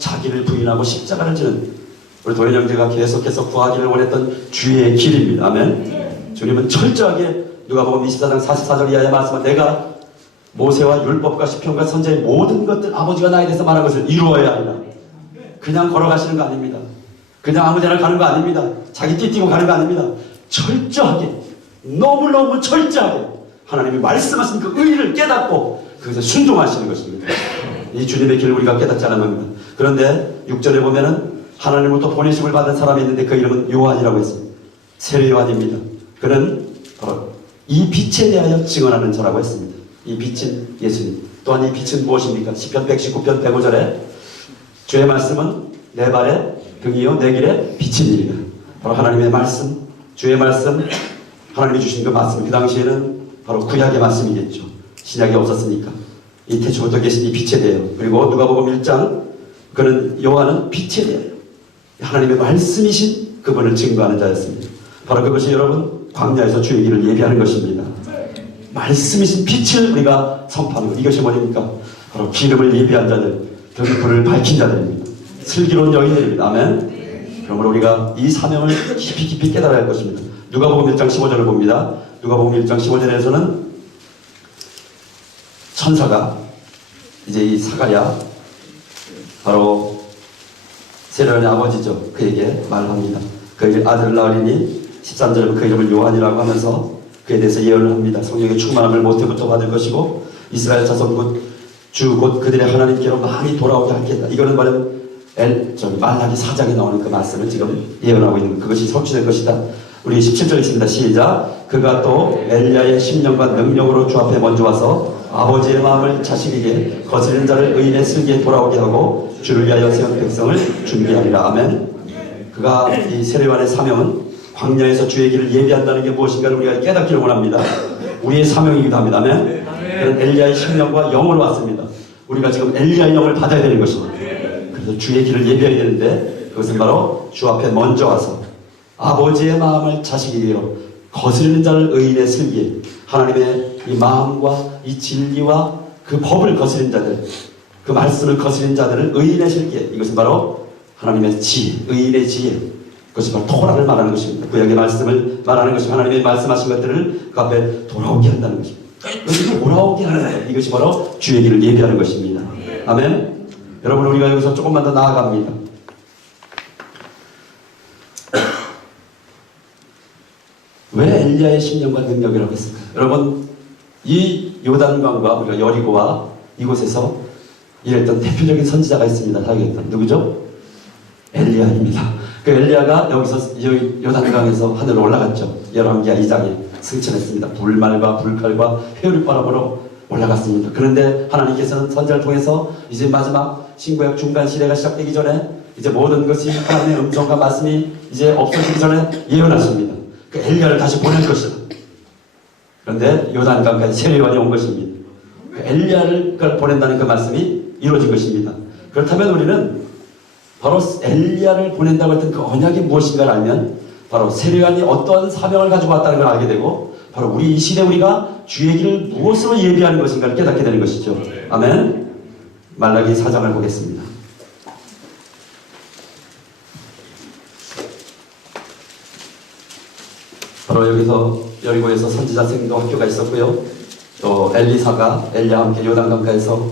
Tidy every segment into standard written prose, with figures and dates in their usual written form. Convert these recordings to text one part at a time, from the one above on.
자기를 부인하고 십자가를 지는 우리 도현 형제가 계속해서 구하기를 원했던 주의 길입니다. 아멘. 주님은 철저하게 누가복음 24장 44절 이하의 말씀은 내가 모세와 율법과 시편과 선지자의 모든 것들 아버지가 나에 대해서 말한 것을 이루어야 한다. 그냥 걸어가시는 거 아닙니다. 그냥 아무 데나 가는 거 아닙니다. 자기 띠띠고 가는 거 아닙니다. 철저하게, 너무너무 철저하게 하나님이 말씀하신 그 의의를 깨닫고 그것에 순종하시는 것입니다. 이 주님의 길을 우리가 깨닫지 않은 겁니다. 그런데 6절에 보면은 하나님으로부터 보내심을 받은 사람이 있는데 그 이름은 요한이라고 했습니다. 세례 요한입니다. 그는 바로 이 빛에 대하여 증언하는 자라고 했습니다. 이 빛은 예수님. 또한 이 빛은 무엇입니까? 시편 119편 105절에 주의 말씀은 내 발의 등이요 내 길의 빛이니라. 바로 하나님의 말씀, 주의 말씀, 하나님이 주신 그 말씀. 그 당시에는 바로 구약의 말씀이겠죠. 신약이 없었으니까. 이 태초부터 계신 이 빛에 대해요. 그리고 누가복음 1장 그는 요한은 빛에 대해요. 하나님의 말씀이신 그분을 증거하는 자였습니다. 바로 그것이 여러분 광야에서 주의 길을 예비하는 것입니다. 말씀이신 빛을 우리가 선포하는 것. 이것이 뭐입니까? 바로 기름을 예비한 자들, 등불을 밝힌 자들입니다. 슬기로운 여인들입니다. 아멘. 그러므로 우리가 이 사명을 깊이 깨달아야 할 것입니다. 누가복음 1장 15절을 봅니다. 누가복음 1장 15절에서는 천사가 이제 이 사가랴 바로 세례요한의 아버지죠. 그에게 말합니다. 그에게 아들을 낳으리니 13절에 그 이름을 요한이라고 하면서 그에 대해서 예언을 합니다. 성령의 충만함을 모태부터 받을 것이고 이스라엘 자손 곧 그들의 하나님께로 많이 돌아오게 하겠다. 이거는 말하면 말라기 4장에 나오는 그 말씀을 지금 예언하고 있는 그것이 성취될 것이다. 우리 17절 있습니다. 시작. 그가 또 엘리야의 심령과 능력으로 주 앞에 먼저 와서 아버지의 마음을 자식에게 거스르는 자를 의인의 슬기에 돌아오게 하고 주를 위하여 세운 백성을 준비하리라. 아멘. 그가 이 세례요한의 사명은 광야에서 주의 길을 예비한다는 게 무엇인가를 우리가 깨닫기를 원합니다. 우리의 사명이기도 합니다. 아멘. 그는 엘리야의 심령과 영으로 왔습니다. 우리가 지금 엘리야의 영을 받아야 되는 것입니다. 그래서 주의 길을 예비해야 되는데 그것은 바로 주 앞에 먼저 와서 아버지의 마음을 자식에게로 거스르는 자를 의인의 슬기에 하나님의 이 마음과 이 진리와 그 법을 거스린 자들, 그 말씀을 거스린 자들을 의인의 슬기에, 이것은 바로 하나님의 지혜, 의인의 지혜, 그것이 바로 토라를 말하는 것입니다. 구약의 말씀을 말하는 것입니다. 하나님의 말씀하신 것들을 그 앞에 돌아오게 한다는 것입니다. 그것이 돌아오게 하는 것, 이것이 바로 주의 길을 예비하는 것입니다. 아멘. 여러분, 우리가 여기서 조금만 더 나아갑니다. 왜 엘리야의 심령과 능력이라고 했을까요? 여러분, 이 요단강과 우리가 여리고와 이곳에서 일했던 대표적인 선지자가 있습니다. 사역했던 누구죠? 엘리야입니다. 그 엘리야가 여기서 요단강에서 하늘로 올라갔죠. 열왕기하 2장에 승천했습니다. 불말과 불칼과 회오리바람으로 올라갔습니다. 그런데 하나님께서는 선지자를 통해서 이제 마지막 신구약 중간 시대가 시작되기 전에 이제 모든 것이 하나님의 음성과 말씀이 이제 없어지기 전에 예언하십니다. 그 엘리야를 다시 보낼 것이다. 그런데 요단강까지 세례요한이 온 것입니다. 그 엘리야를 보낸다는 그 말씀이 이루어진 것입니다. 그렇다면 우리는 바로 엘리야를 보낸다고 했던 그 언약이 무엇인가를 알면 바로 세례요한이 어떤 사명을 가지고 왔다는 걸 알게 되고 바로 우리 이 시대 우리가 주의 길을 무엇으로 예비하는 것인가를 깨닫게 되는 것이죠. 아멘. 말라기 4장을 보겠습니다. 바로 여기서 여리고에서 선지자 생도 학교가 있었고요. 또 엘리사가 엘리야와 함께 요단강가에서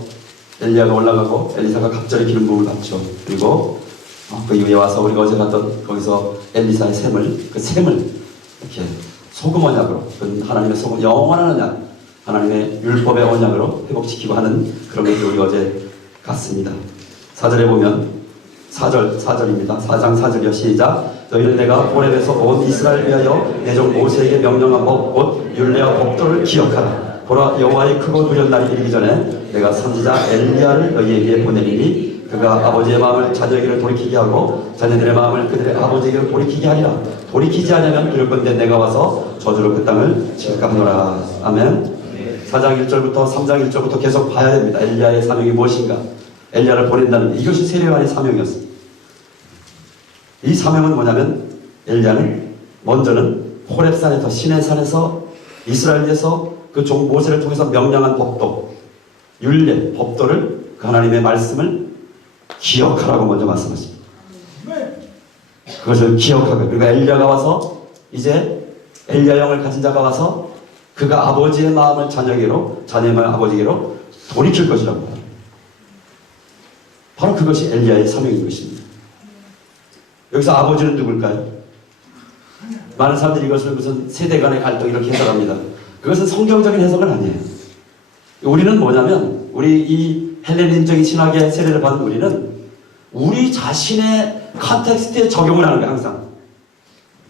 엘리야가 올라가고 엘리사가 갑절의 기름 부음을 받죠. 그리고 그 이후에 와서 우리가 어제 봤던 거기서 엘리사의 샘을 이렇게 소금 언약으로 하나님의 소금 영원한 언약 하나님의 율법의 언약으로 회복시키고 하는 그런 것을 우리가 어제 갔습니다. 4절에 보면 4절입니다. 4장 4절이요. 시작. 너희는 내가 호렙에서 온 이스라엘 위하여 내 종 모세에게 명령한 법 곧 율례와 법도를 기억하라. 보라 여호와의 크고 두려운 날이 이르기 전에 내가 선지자 엘리야를 너희에게 보내리니 그가 아버지의 마음을 자녀에게로 돌이키게 하고 자녀들의 마음을 그들의 아버지에게로 돌이키게 하리라. 돌이키지 않으면 이럴 건데 내가 와서 저주로 그 땅을 칠감노라. 아멘. 4장 1절부터 3장 1절부터 계속 봐야 됩니다. 엘리야의 사명이 무엇인가. 엘리야를 보낸다는 게 이것이 세례요한의 사명이었습니다. 이 사명은 뭐냐면 엘리야는 먼저는 호렙산에서 시내산에서 이스라엘에서 그 종 모세를 통해서 명령한 법도 율례 법도를 그 하나님의 말씀을 기억하라고 먼저 말씀하십니다. 그것을 기억하고, 그러니까 엘리야가 와서 이제 엘리야 영을 가진 자가 와서 그가 아버지의 마음을 자녀의 마음을 아버지에게로 돌이킬 것이라고 합니다. 바로 그것이 엘리야의 사명인 것입니다. 여기서 아버지는 누굴까요? 많은 사람들이 이것을 무슨 세대 간의 갈등 이렇게 해석합니다. 그것은 성경적인 해석은 아니에요. 우리는 뭐냐면, 우리 이 헬레니적인 신학의 세례를 받은 우리는 우리 자신의 컨텍스트에 적용을 하는 거예요. 항상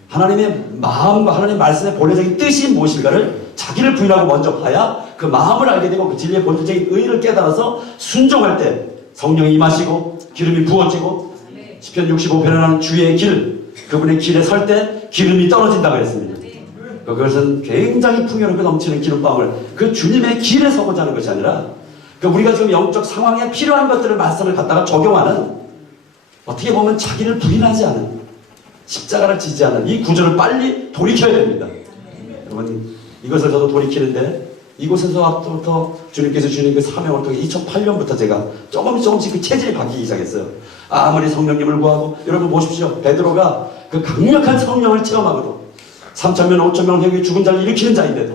하나님의 마음과 하나님의 말씀의 본래적인 뜻이 무엇인가를 자기를 부인하고 먼저 봐야 그 마음을 알게 되고 그 진리의 본질적인 의의를 깨달아서 순종할 때 성령이 임하시고 기름이 부어지고 시편 65편에 나오는 주의 길, 그분의 길에 설 때 기름이 떨어진다고 했습니다. 그것은 굉장히 풍요롭게 넘치는 기름방울, 그 주님의 길에 서고자 하는 것이 아니라 우리가 지금 영적 상황에 필요한 것들을 말씀을 갖다가 적용하는, 어떻게 보면 자기를 부인하지 않은, 십자가를 지지 않은 이 구조를 빨리 돌이켜야 됩니다. 여러분, 이것을 저도 돌이키는데 이곳에서부터 주님께서 주신 그 사명을 통해 2008년부터 제가 조금씩 그 체질이 바뀌기 시작했어요. 아무리 성령님을 구하고, 여러분 보십시오. 베드로가 그 강력한 성령을 체험하고도 3,000명, 5,000명을 향해 죽은 자를 일으키는 자인데도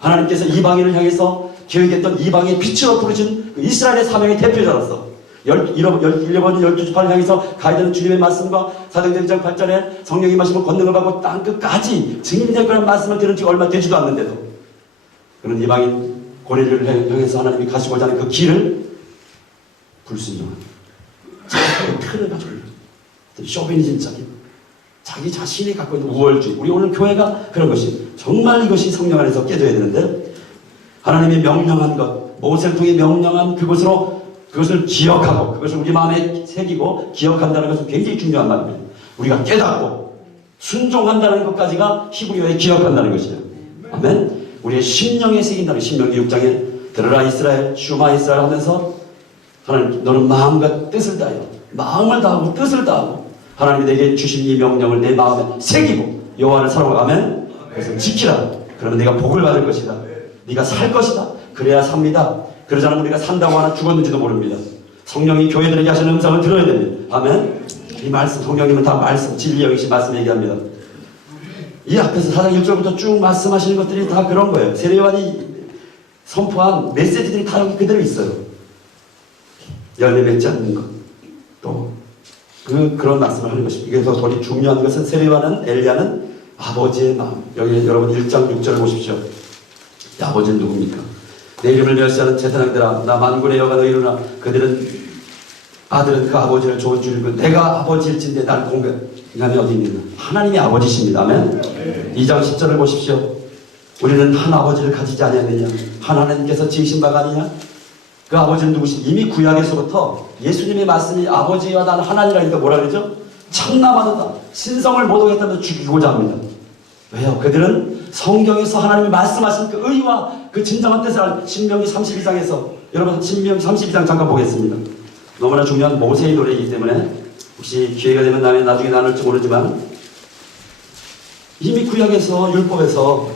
하나님께서 이방인을 향해서 계획했던 이방의 빛으로 부르신 그 이스라엘의 사명의 대표자로서 11번 12주파를 향해서 가야 되는 주님의 말씀과 사도행전 1장 8절에 성령이 마시면 권능을 받고 땅 끝까지 증인될 거라는 말씀을 들은 지 얼마 되지도 않는데도 그런 이방인 고리를 향해서 하나님이 가시고자 하는 그 길을 불순종한 자기의 틀을 가지고 쇼비니즘적인 자기 자신이 갖고 있는 우월주의, 우리 오늘 교회가 그런 것이 정말 이것이 성령 안에서 깨져야 되는데, 하나님이 명령한 것, 모세를 통해 명령한 그것을 기억하고 그것을 우리 마음에 새기고 기억한다는 것은 굉장히 중요한 말입니다. 우리가 깨닫고 순종한다는 것까지가 히브리어에 기억한다는 것이에요. 아멘. 우리의 심령에 새긴다는, 신명기 6장에 들으라 이스라엘, 슈마 이스라엘 하면서 하나님, 너는 마음과 뜻을 다하여, 마음을 다하고 뜻을 다하고 하나님이 내게 주신 이 명령을 내 마음에 새기고 여호와를 사랑하고, 아멘. 그래서 지키라. 그러면 내가 복을 받을 것이다. 네가 살 것이다. 그래야 삽니다. 그러지 않으면 우리가 산다고 하나 죽었는지도 모릅니다. 성령이 교회들에게 하시는 음성을 들어야 됩니다. 아멘. 이 말씀, 성령님은 다 말씀, 진리의 영이신 말씀 얘기합니다. 이 앞에서 4장 1절부터 쭉 말씀하시는 것들이 다 그런 거예요. 세례요한이 선포한 메시지들이 다 여기 그대로 있어요. 열매 맺지 않는 것, 또 그런 말씀을 하는 것입니다. 이게 더 중요한 것은 세례요한은, 엘리야는 아버지의 마음. 여기 여러분 1장 6절을 보십시오. 아버지는 누굽니까? 내 이름을 멸시하는 제사장들아, 나 만군의 여호와 너희 이루나. 아들은 그 아버지를 좋은 줄이고 내가 아버지일진데 날 공격하면 어디 있느냐. 하나님이 아버지십니다. 아멘. 2장 10절을 보십시오. 우리는 한 아버지를 가지지 아니하느냐. 하나님께서 지으신 바가 아니냐. 그 아버지는 누구시? 이미 구약에서부터 예수님의 말씀이 아버지와 나는 하나님이라니까 뭐라 그러죠? 참나마다 신성을 모독했다면서 죽이고자 합니다. 왜요? 그들은 성경에서 하나님이 말씀하신 그 의와 그 진정한 뜻을 알, 신명기 32장에서, 여러분 신명기 32장 잠깐 보겠습니다. 너무나 중요한 모세의 노래이기 때문에 혹시 기회가 되면 나중에 나눌지 모르지만, 이미 구약에서 율법에서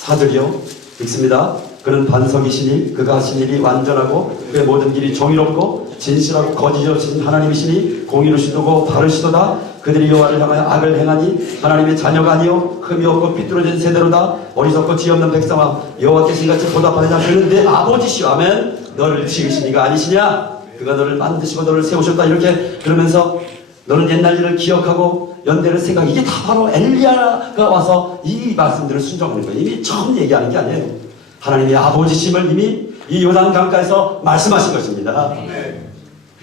4절이요 읽습니다. 그는 반석이시니 그가 하신 일이 완전하고 그의 모든 길이 정의롭고 진실하고 거짓이 없으신 하나님이시니 공의로시도고 바르시도다. 그들이 여호와를 향하여 악을 행하니 하나님의 자녀가 아니요 흠이 없고 삐뚤어진 세대로다. 어리석고 지혜 없는 백성아, 여호와께 신같이 보답하느냐. 그는 내 아버지시오. 아멘. 너를 지으신 이가 아니시냐. 그가 너를 만드시고 너를 세우셨다. 이렇게 그러면서 너는 옛날 일을 기억하고 연대를 생각, 이게 다 바로 엘리야가 와서 이 말씀들을 순종하는 거예요. 이미 처음 얘기하는 게 아니에요. 하나님의 아버지심을 이미 이 요단 강가에서 말씀하신 것입니다.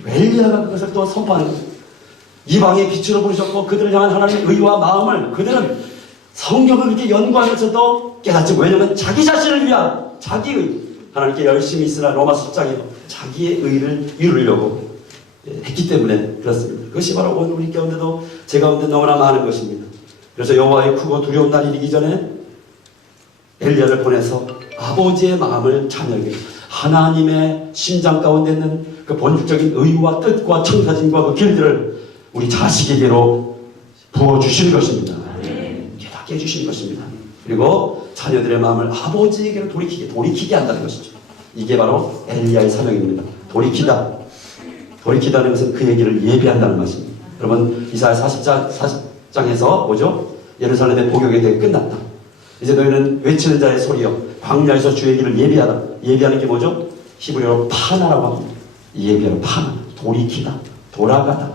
엘리야가 그것을 또 선포하는 거예요. 이방의 빛으로 부르셨고 그들을 향한 하나님의 의와 마음을 그들은 성경을 이렇게 연구하면서도 깨닫지. 왜냐하면 자기 자신을 위한 자기의, 하나님께 열심히 있으나 로마서 10장에 자기의 의를 이루려고 했기 때문에 그렇습니다. 그것이 바로 오늘 우리 가운데도 제 가운데 너무나 많은 것입니다. 그래서 여호와의 크고 두려운 날이 이르기 전에 엘리야를 보내서 아버지의 마음을 자녀에게, 하나님의 심장 가운데 있는 그 본질적인 의와 뜻과 청사진과 그 길들을 우리 자식에게로 부어주실 것입니다. 깨닫게 해주실 것입니다. 그리고 자녀들의 마음을 아버지에게로 돌이키게 한다는 것이죠. 이게 바로 엘리야의 사명입니다. 돌이키다. 돌이키다는 것은 그 얘기를 예비한다는 말씀입니다. 여러분 이사야 40장에서 뭐죠? 예루살렘의 복역에 대해 끝났다. 이제 너희는 외치는 자의 소리여 광야에서 주의 길을 예비하다. 예비하는 게 뭐죠? 히브리어로 파나라고 합니다. 예비하는 파나. 돌이키다. 돌아가다.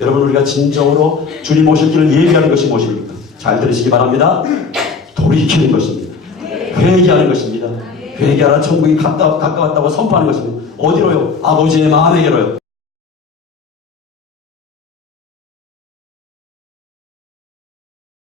여러분 우리가 진정으로 주님 오실 길을 예비하는 것이 무엇입니까? 잘 들으시기 바랍니다. 돌이키는 것입니다. 회개하는 것입니다. 회개하라 천국이 가까웠다고 선포하는 것입니다. 어디로요? 아버지의 마음에게로요.